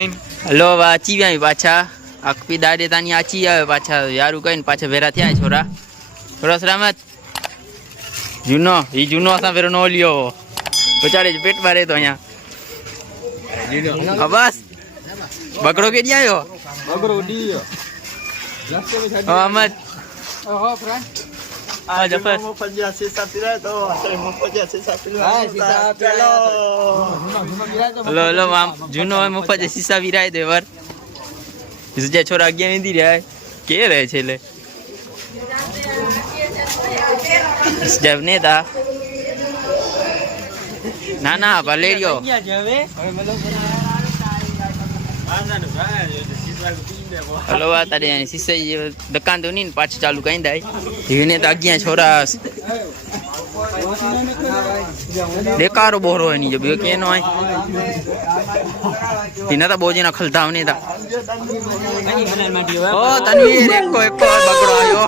Hello વાંચી આવી પાછા આખી દાડે તાની આચી આવે પાછા યારું કહીને પાછા ભેરા થયા છોરા થોડા સલામત જૂનો એ જૂનો અસાં ફેરો નો લ્યો બચાડે પેટમાં રહેતો અહીંયા બસ બકરો કે આવ્યો બકરો ઉડી ગયો અહમદ હા જફર હલો હલો જૂનો મફત સીસા વિરાય દે વર જે છોરા અગિયાર નીંદી રહ્યા કે રહે છે એટલે જબ ને તા ના ના ભલે રહ્યો હલો આ તારે સીસા દુકાન તો નહીં પાછું ચાલુ કઈ દાય એને તો અગિયાર છોરા બેકારો બોરો એની જો કે નો હોય તીના તો બોજીના ખલતાવ ને તા ઓ તનવીર એકો બગડો આયો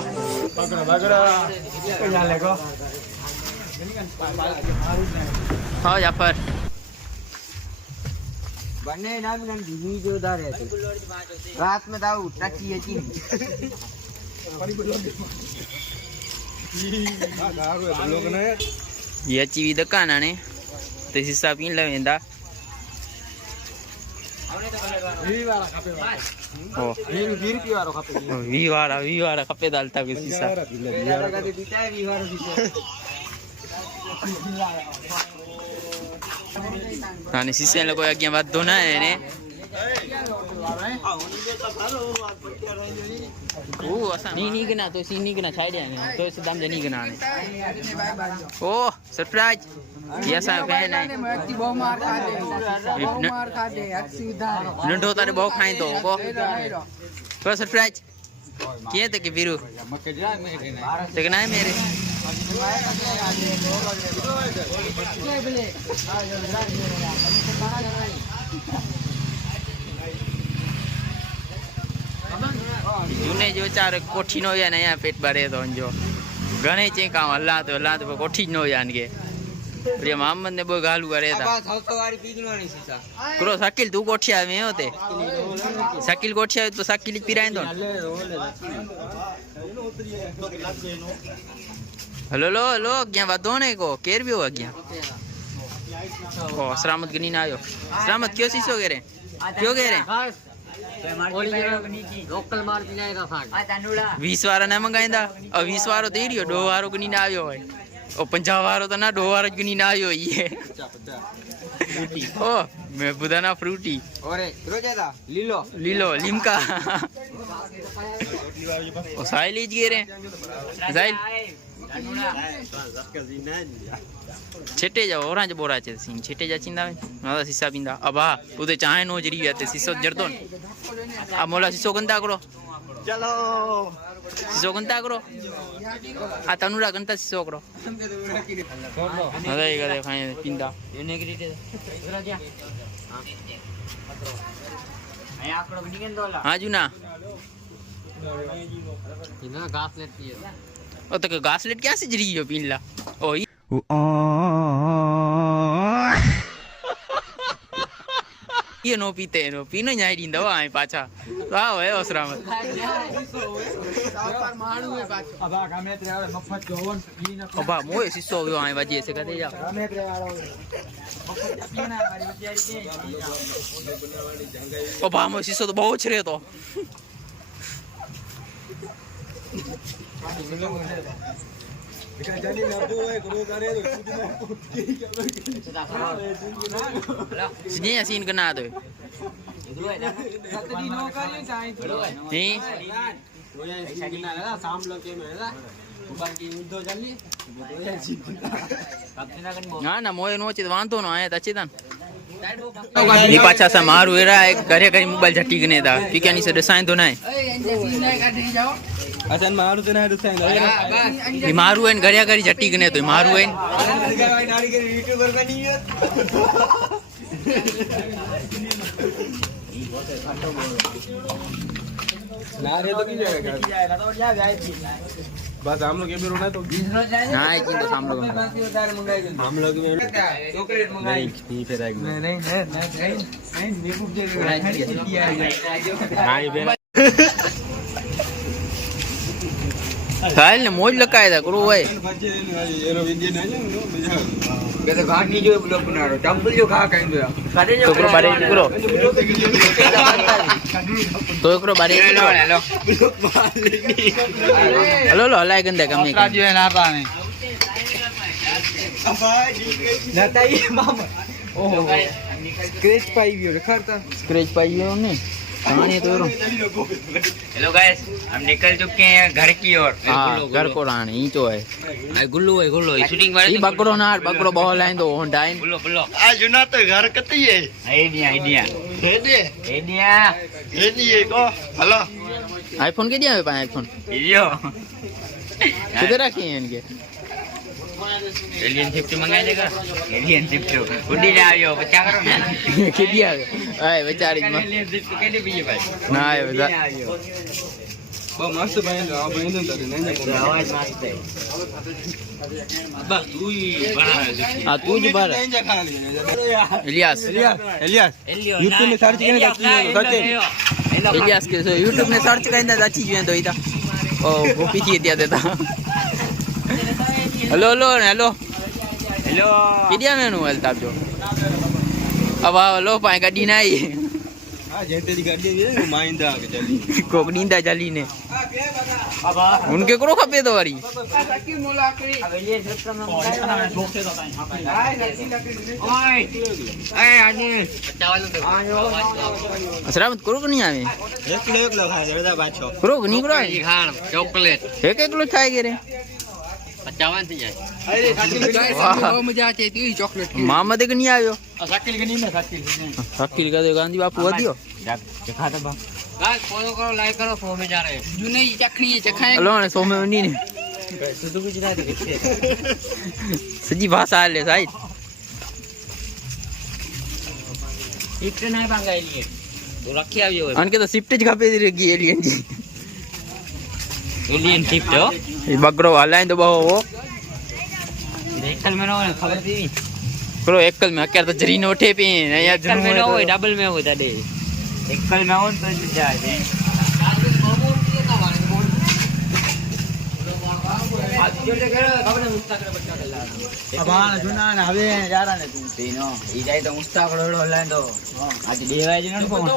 હા જાફર बने नाम नाम दीदी जो दार है रात में दाऊ टची है चीन ये चीवी दुकान आने तो हिसाब पीन लवेंदा वी वाला खपे डालता के हिसाब અને સીસે લોકો અગિયાર વાત ધો ના એને ઓ અસા ની ગના તો સી ની ગના છાડ્યા ને તો સદામ જે ની ગના ઓ સરપ્રાઈઝ યસા ફેન હે બહુ માર ખા દે અક્ષી ઉધાર નંઢો તારે બહુ ખાઈ તો કો સરપ્રાઈઝ કે તે કે વીરુ તે કે ના મેરે जूने जो चार कोठी नो या नया पेट भरे तो जो घणे चे काम अल्लाह तो कोठी नो यान के प्रिय मोहम्मद ने बो गालू करे था करो शकील तू कोठी आवे होते शकील कोठी आवे तो शकील पीराय तो हेलो लो लो क्या वादो ने को केर भी हो गया ओ सलामत गनी ना आयो सलामत क्यों सीसो करे क्यों करे लोकल मार पिनाएगा फाट 20 वारा ना मंगाइंदा और 20 वारो तो ईडियो 2 वारो गनी ना आयो है ओ 50 वारो तो ना 2 वारो गनी ना आयो ये ओ मैं बुदाना फ्रूटी ओरे रोजेदा लीलो लीलो लिमका ओ साइल लीज गे रे साइल छेटे जाओ ओरांज बोरा छे सीन छेटे जा चिंदा ना सीसा बिंदा अबा उते चाहे नो जरी आते सीसो जरदो आ मोला सीसो गंदा करो चलो सीसो गंदा करो आ तनुरा गंता सीसो करो अरे गरे खाए पिंदा एने की रीते हां आकड़ो निकन दोला हां जुना इना घास लेती है ओ तो घासलेट क्या से जरी हो पीनला ओ ये नो पीते नो पीनो न्याय दींदा आए पाछा वाह है ओसराम मारू है पाछो अबा गामे ते आवे मफत जोवन पीना अबा मोय सिसो गयो आए वाजी से कदे जा गामे ते आवे मफत पीना मारी बिचारी के अबा मोय सिसो तो बहुत छरे तो sini asin kena tu. ना ना मोए नो चित वांतो नो आया तची तन ये पाछा सा मारू एरा एक घरे घरे मोबाइल झटी गने दा कि क्या नहीं से डिसाइन तो नहीं अच्छा मारू तो ना डिसाइन ये मारू एन घरे घरे झटी गने तो मारू एन यूट्यूबर का नहीं है ना रे तो की जाएगा तो क्या जाए बस हम लोग ये भी रोना तो ना एक तो हम लोग हम लोग में चॉकलेट मंगाई नहीं फिर आएगा नहीं नींबू दे साहिल ने मोज लगाया था करो भाई કે તો ઘાટ ની જો બ્લોક બનાડો ટેમ્પલ જો ખા કઈ દો કાઢી જો તો બારે નીકળો તો એકરો બારે નીકળો હેલો હલો હલો હલાય ગંદે કમ નહીં જો ના પાને નતાઈ મામા ઓહો સ્ક્રેચ પાઈ ગયો ખરતા સ્ક્રેચ પાઈ ગયો ને कहानी तो हेलो गाइस हम निकल चुके हैं घर की ओर हाँ घर को रानी ही तो है गुल्लू शूटिंग वाले ये बकरो ना बकरो बहुत लाइन दो डाइन बुल्लो आज जुना तो घर कती है आइडिया ये को हेलो आईफोन के दिया मेरे पास आईफोन वीडियो किधर रखी है इनके एलियन शिफ्ट मंगाई देगा एलियन शिफ्ट उड़ी जा आयो बच्चा करो ना के दिया आए बेचारी में एलियन शिफ्ट के लिए भी भाई ना आए बेटा बहुत मस्त बहन आ बहन तो नहीं आवाज मस्त है बस तू ही बना है हां तू जी बाहर नहीं खा लिया इलियास यूट्यूब में सर्च करने इलियास के यूट्यूब में सर्च करने अच्छी जो तो इता ओ गोपी जी दिया देता हेलो हेलो के दिया मेनू हेल्थ आप जो अब लो पाए गाड़ी ना आई हां जेते दी गाड़ी है माइंदा के चली कोक नींदा चली ने उनके करो खपे तो वारी असरामत करो कि नहीं आवे एक किलो खा जरा बाछो करो कि नहीं करो खान चॉकलेट एक किलो खाए गे रे 55 થઈ જાય वाह મજા આતી હતી ચોકલેટ मामा देख नहीं आयो સાકીલ કે નહીં शकील का दे गांधी बापू वदियो दिखा दे बा गाइस फॉलो करो लाइक करो फॉलो में जा रहे हैं जुने चखनी चखाए हेलो ने सोमे नहीं ने शुद्ध गुजराती के सजी भाषा ले साइड इतने नहीं मंगाई लिए तो रखी आवियो अनके तो शिफ्ट ज खपे गी एलियन जी एलियन शिफ्ट हो ये बकरो हलाइन तो बहु वो एकल में न खबर थी करो एकल में अक्यार तो जरी नोठे पे या एकल में न होय डबल में होय दादे एकल में हो तो जाए અબાણ જુના ને હવે જારા ને તું તેનો ઈ જાય તો મુસ્તાકડો હલાંડો આજ દેવાય જ ન કોણ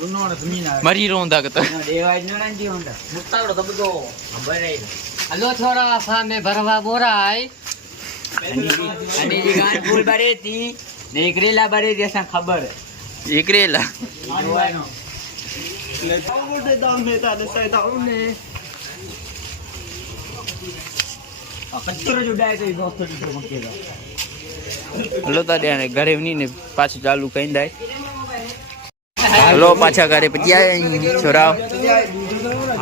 જુનો ને જમીન આવે मरी रोंदा कत દેવાય જ ન જી હોંડા મુસ્તાકડો તો બધો ખબર હે હલો છોરા સામે ભરવા બોરાય અને જી ગાન ફૂલ બારે થી નેકરેલા બારે જેસા ખબર एकरेला જોવાનો ले मोटे दाम में ता दसाई दाम में કચરો જોડાય તો દોસ્તો દીધો મકેલો हेलो तारे ने घरे नहीं ने पाछू चालू कहीं दाय हेलो पाछा घरे पटिया छोरा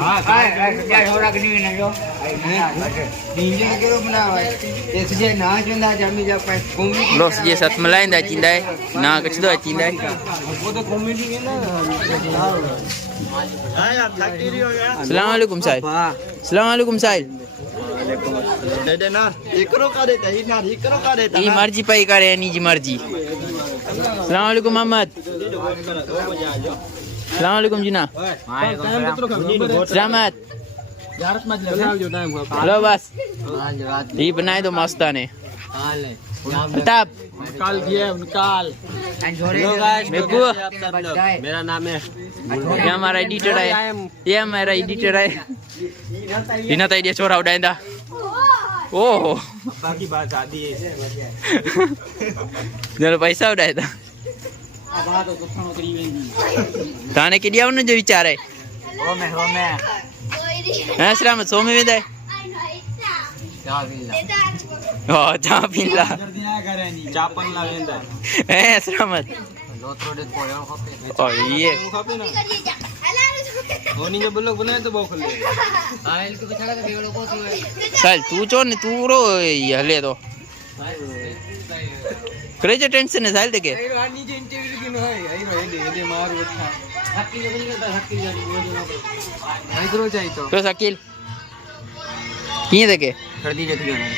हां काय क्या छोरा कनी ने जो डीजे केरो बनावा ए जे ना जुंदा जमी जा पे कॉमेडी लोस ये साथ मलाइन दा चिंदाय ना कछ दो चिंदाय वो तो कॉमेडी के ना हां यार थकी रही हो यार अस्सलाम वालेकुम साहिल अस्सलाम वालेकुम साहिल दे दे ना एकरो का देता ही ना एकरो का देता ई मर्जी पाई करे नी जी मर्जी अस्सलाम वालेकुम मोहम्मद अस्सलाम वालेकुम जीना सलामत यारत मत ले जो टाइम हुआ हेलो बस आज रात ये बनाए दो मस्ताने काल है अताब काल किया निकाल हेलो मेकू मेरा नाम है ये हमारा एडिटर है ये हमारा एडिटर है बिना तो ये छोरा उड़ाइंदा ओह बाकी बात आदि है जरा पैसा उड़ाया था ताने के दिया उन्हें जो विचार है ओ मैं हैं सलामत सो में दे ओ चा पीला चापन लावेंदा हैं सलामत लोथरो दे कोयो खपे ओ ये खापे ना होनी के ब्लॉग बनाए तो बहुत खुले आइल के बेचारा के बेवलो को तो चल तू चो ने तू रो हले तो करे जो टेंशन है साल देखे नीचे इंटरव्यू की है आई भाई दे मार उठा हक्की नहीं करता हक्की जानी वो जो इधरो चाहिए तो शकील किए थे के सर्दी जो थी ने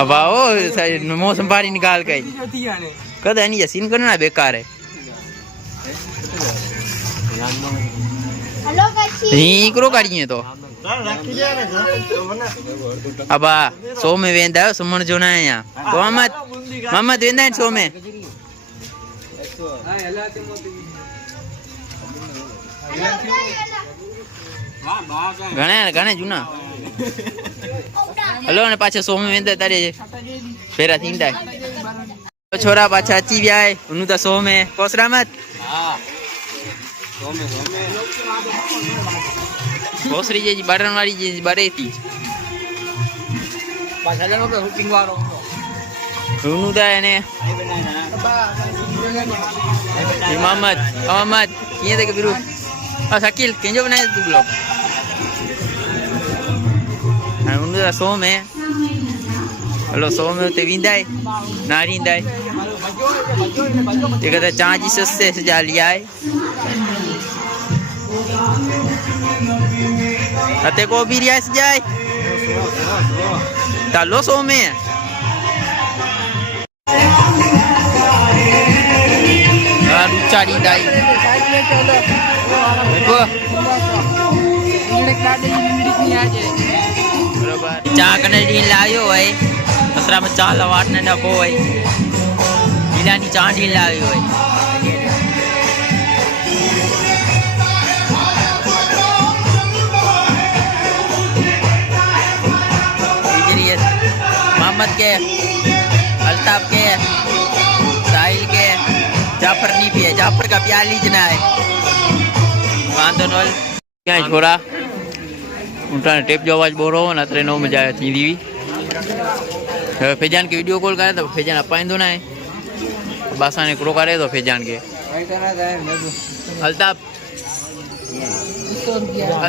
अब आओ मौसम भारी निकाल के जो थी ने कदा नहीं सीन करना बेकार है यहीं करो काढ़िए तो अब सो में वेंदा सुमन जो ना है यहाँ मोहम्मद मोहम्मद वेंदा है सो में घणे घणे जूना हलो ने पाछा सो में वेंदा तारे फेरा थींदा छोरा पाछा अची विया है उनु तो सो में कोसरामत हां सो में कोसरी जी बारन वाली जी बारे थी पाछा जनो पे शूटिंग वालो उनु दा ने मोहम्मद मोहम्मद ये देख बिरु आ शकील केंजो बनाए तू ब्लॉग उनु दा सो में हेलो सो में ते विंदा है नारी इंदा है ये कहता चाची सस्ते से जा लिया है अते को भी रियास जाए तालो सो में चारी दाई बरोबर चा कने डी लायो है असरा में चा लवाट ने डको है ઈલાની ચાંદી લાવી હોય मोहम्मद के अल्ताफ के साहिल के जाफर नहीं पिए जाफर का प्यार लीजना है वांदोनोल क्या छोरा उनका टेप जो आवाज बोल रहा हो ना तेरे नो में जाए थी दीवी फैजान की वीडियो कॉल करे तो फैजान अपाइन दो ना है बासा ने करो करे तो फैजान के अल्ताफ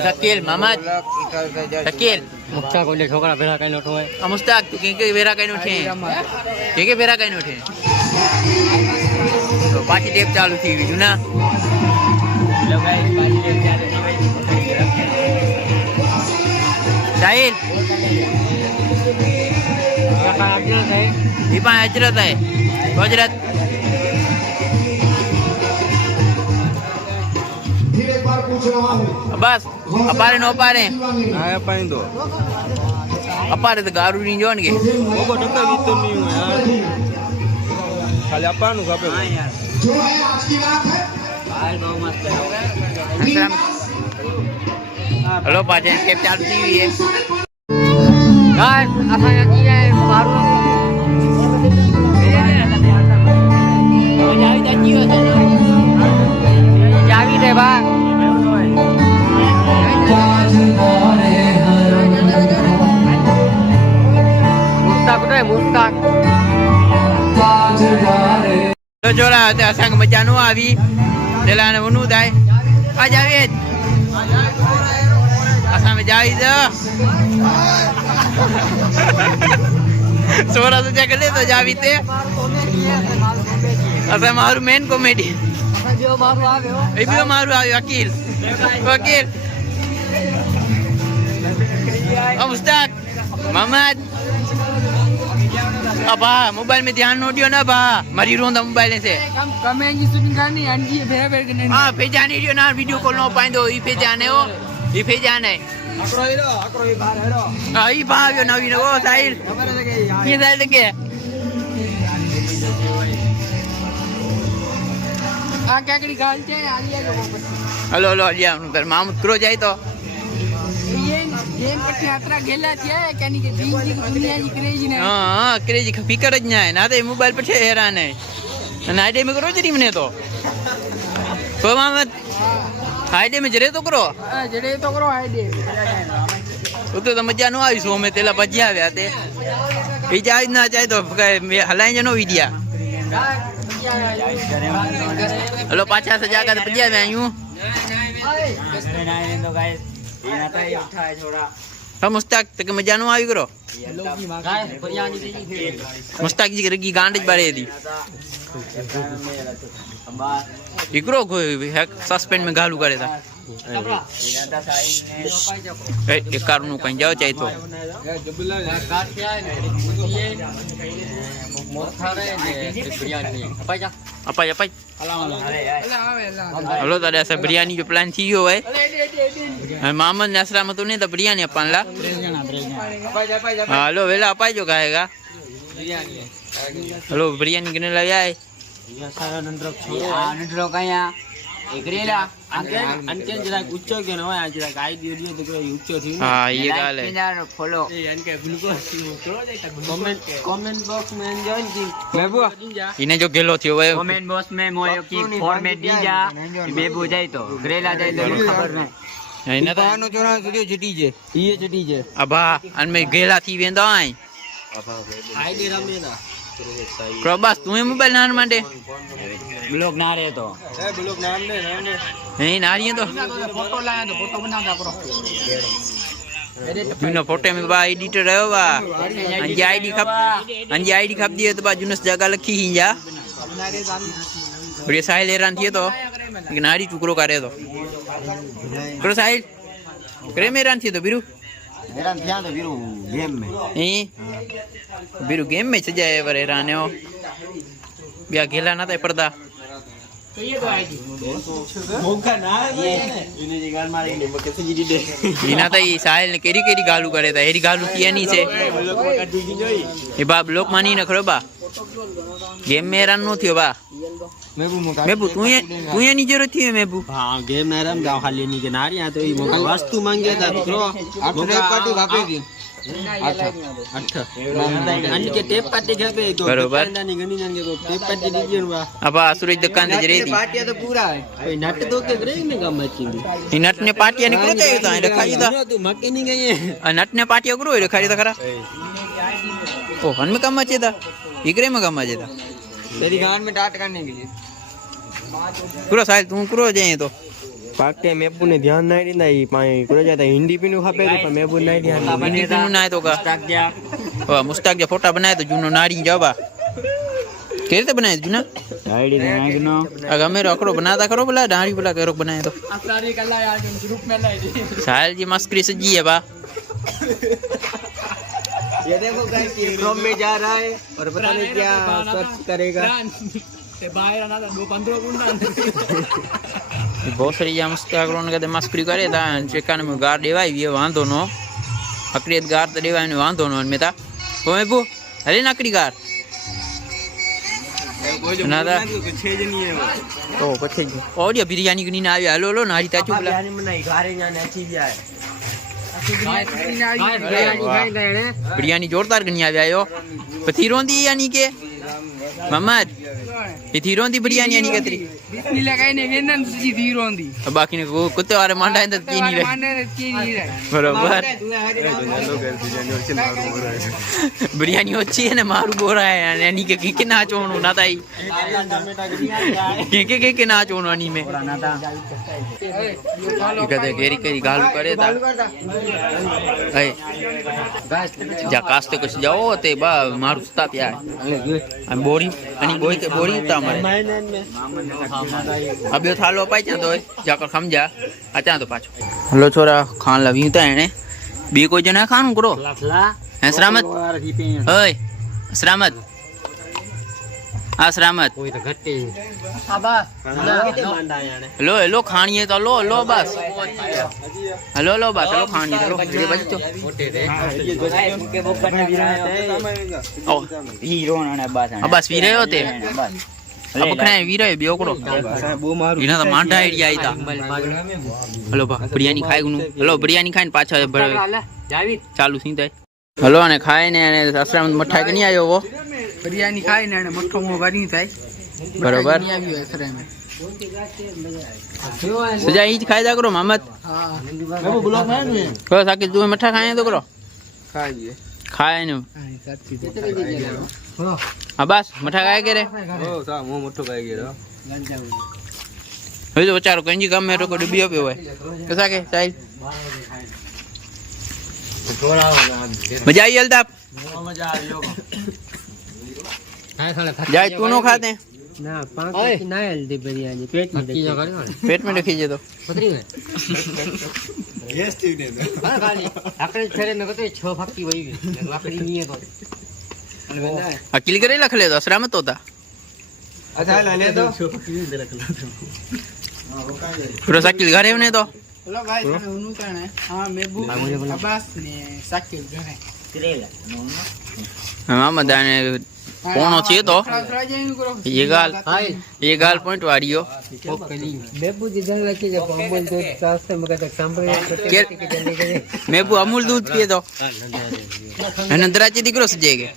शकील मोहम्मद शकील मुक्ता को ले छोकरा भेरा कई लोटो है मुस्ताक तू के भेरा कई उठे के भेरा कई उठे तो पाची टेप चालू थी गई ना लो गाइस पाची टेप चालू थी गई साहिल का अजरत है दीपा अजरत है हजरत बस अपारे नो पारे आया पाइन दो अपारे तो गारू नहीं जोन के वो को टक्कर भी तो नहीं हुआ यार खाली अपान नु खापे हां यार जो है आज की बात है हाल बहुत मस्त है हेलो पाजे के चालू थी हुई है गाइस असा की है मारू जावी दे बा मुस्ताक रे मुस्ताक तो जोरा ते असंग मजा नो आवी तेला ने वनु दाय आ जावे असा में जावी दो सोरा तो जगले तो जावी ते असा मारू मेन कॉमेडी जो मारू आवे हो ए भी मारू आवे वकील वकील मुस्ताक मोहम्मद अबा मोबाइल में ध्यान नो दियो ना बा मरी रोंदा मोबाइल से कमेंट की शूटिंग करनी अंजी भेरा भेर के नहीं हां फेजानी दियो ना वीडियो कॉल नो पाइंदो ई फेजाने हो ई फेजाने आकरो ही बाहर हेरो आई भाव्यो नवीन ओ साहिल खबर है के ये साहिल के आ काकड़ी गाल छे आलिया के हेलो हेलो आलिया उनकर मामूद करो जाए तो ये पट्टी यात्रा गेला छे कानी के बीजी की दुनिया जी क्रेजी ने हां क्रेजी फिकर ज ना ना तो मोबाइल पे हैरान है नाइडे में करो जरी मने तो मोहम्मद हाइडे में जरे तो करो हाइडे उतो तो मजा नो आई सो में तेला बजिया व्या ते ई जाय ना जाय तो हलाई जनो वीडिया हेलो पाछा से जाकर बजिया में आयूं तो गाइस ये ना तो उठा है छोड़ा हम मुस्ताक तक मजा नो आई करो मुस्ताक जी की गांड ज बारे दी इकरो कोई सस्पेंड में गालू करे था એક કાર નું કઈ જાવ ચાહી તો અપાય અપાય હલો તારે અસર બિરયાની જો પ્લાન થઈ ગયો હોય મામદ ને અસરામ હતું નહીં તો બિરયાની અપાનલા હલો વેલા અપાઈ જો કાહેગા હલો બિરયાની કને લઈ આય નંદરો કયા એકરેલા અંકે જરાક ઊંચો કે ન હોય આ જરાક આઈ દીયો તો કોઈ ઊંચો થી હા એ ગાલે ફોલો અંકે ગ્લુકોઝ कमेंट बॉक्स में जॉइन की बेबू इने जो गेलो थियो भाई कमेंट बॉक्स में मोयो की फॉर्मेट दीजा बेबू जाय तो ग्रेला जाय तो खबर नहीं इने तो पानो चोरा वीडियो छटी जे ये छटी जे अबा अन में गेला थी वेंदो आय आईडी रमे ना प्रभास तू मोबाइल नान मांडे ब्लॉग ना रे तो ए ब्लॉग नाम ने नहीं नारियो तो फोटो लाया तो फोटो बना दा करो जुनो फोटो में बा एडिटर रहो बा अंजी आईडी खप दिए तो बा जुनस जगह लखी ही जा बढ़िया साहिल हैरान थिए तो लेकिन आड़ी टुकड़ो करे तो करो साहिल करे में हैरान थिए तो बिरु हैरान थिया तो बिरु गेम में बिरु गेम में सजाए वर हैरान हो बिया गेला ना था पर्दा मौका ना ये इने जी गाल मारी ने कैसे जी दे बिना तो ये साहिल ने केरी केरी गालू करे था हेरी गालू किया नहीं से ब्लॉग में काटी की जोई ये बा ब्लॉक मानी न खरो बा गेम में हैरान नो थियो बा मेबू तू ये नीचे रो थी मेबू हां गेम में रम गाव खाली नी के नारिया तो ई मौका वस्तु मांगे था करो मौका पार्टी भापे दी अच्छा अन्य टेप पार्टी खापे तो बरोबर नानी गनी नानी को टेप पार्टी दीजिए बा अब सूरज दुकान ते जरे थी पार्टी तो पूरा है कोई नट तो के ब्रेक में काम बची इ नट ने पार्टी ने करो चाहिए तो रखाई था तू मके नहीं गई नट ने पार्टी करो रखाई था खरा ओ हन में काम मचे था इकरे में काम मचे था तेरी गान में डांट करने के लिए करो साहिल तू करो जाए तो पाके मेबू ने ध्यान नहीं देना ई पाए करे जाता हिंदी पीनु खापे तो मेबू नहीं ध्यान हिंदी तू ना तो का मुस्ताक जा फोटो बनाए तो जुनो नारी जाबा केरते बनाए जुना आईडी ने नो अगर मेरे अकड़ो बनाता करो भला दाढ़ी भला करो बनाए तो सारी कल्ला यार ग्रुप में लाई साहिल जी मस्करी सजी है बा ये देखो गाइस ये क्रोम में जा रहा है और पता नहीं क्या सर्च करेगा ते बाहर आना तो 15 गुंडा बहुत सारी मुस्ताक ने कदे मस्करी करे था चेकाने में गार देवाई वी वांधो नो अकड़ियत गार तो देवाई ने वांधो नो में ता तो मैं बो अरे नकड़ी गार ना था कुछ है नहीं है तो पछे और ये बिरयानी कनी ना आवी हालो लो नारी ताचू भला बिरयानी में नहीं घारे जाने अच्छी भी आए बिरयानी जोरदार कनी आवी आयो पथी रोंदी यानी के मोहम्मद ये थी रोंदी बिरयानी यानी कतरी बिस्मिल्लाह कहने के नन जी थी रोंदी बाकी ने कुत्ते वाले मांडा है तो की नहीं रहे माने की नहीं रहे बरोबर बिरयानी अच्छी है ना मारू बोरा है यानी के ना चोणो ना ताई के ना चोणो अनी में कदे केरी केरी गालू करे ता ए जा कास्ते कुछ जाओ ते बा मारू सुता पिया है बोरी अनी बोरी उता मारे अब यो थालो पाई चा तो जाकर समझा अचा तो पाछो हेलो छोरा खान लवी तो एने बी कोई जना खानु करो हैं सलामत ओए सलामत आ सलामत कोई तो घट्टे अबा लो लो खानी है तो लो लो बस हेलो लो बस लो खानी है लो ये बच्चो के वो करने भी रहे ओ हीरो ने बस वी रहे होते अब खणे वी रहे बियोकड़ो बो मारू इना तो मांडा आईडिया आई था हेलो बा बिरयानी खाई गुनु हेलो बिरयानी खाइन पाछा जावी चालू थी थाय हेलो ने खाए ने असराम मठाई कनी आयो वो बिरयानी खाई ने मठो मो भरी थाय बरोबर नहीं आवी असराम में सजा ही खाई जा करो मोहम्मद हां मैं ब्लॉग में नहीं को साके तू मठा खाए तो करो खाइए खाए नु हां हां बस मठा खाए के रे ओ सा मो मोटो खाई गयो हे तो बेचारो कंजी काम में तो डूबियो पे होय कैसा के साहिल मजा आई अल्ताफ मजा आयो जाए तू नो खाते ના 5 की ना हल्दी बिरयानी पेट में पेट में रखी तो पतरी है यस ठीक ने हां खाली आकड़े छरे में तो 6 फक्की वही गई आकड़ी नहीं है तो अकेले करे लख ले तो असरा मत होता अच्छा ले दो पूरा साकिल घरे ने तो हेलो गाइस मैं उनु कने हां मेबू अब्बास ने साकिल घरे मामा दाने કોણો છે તો ये गाल पॉइंट वाड़ियो बेबू जी जन लकी जे अमूल दूध रास्ते में कहता सांभळे मेबू अमूल दूध पिए तो नंदराची दीकरो सजे के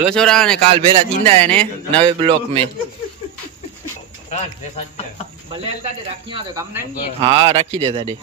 लो छोरा ने काल भेला थींदा है ने नवे ब्लॉक में बलेल का रखिया तो कम नहीं है हाँ रखी दे ताडे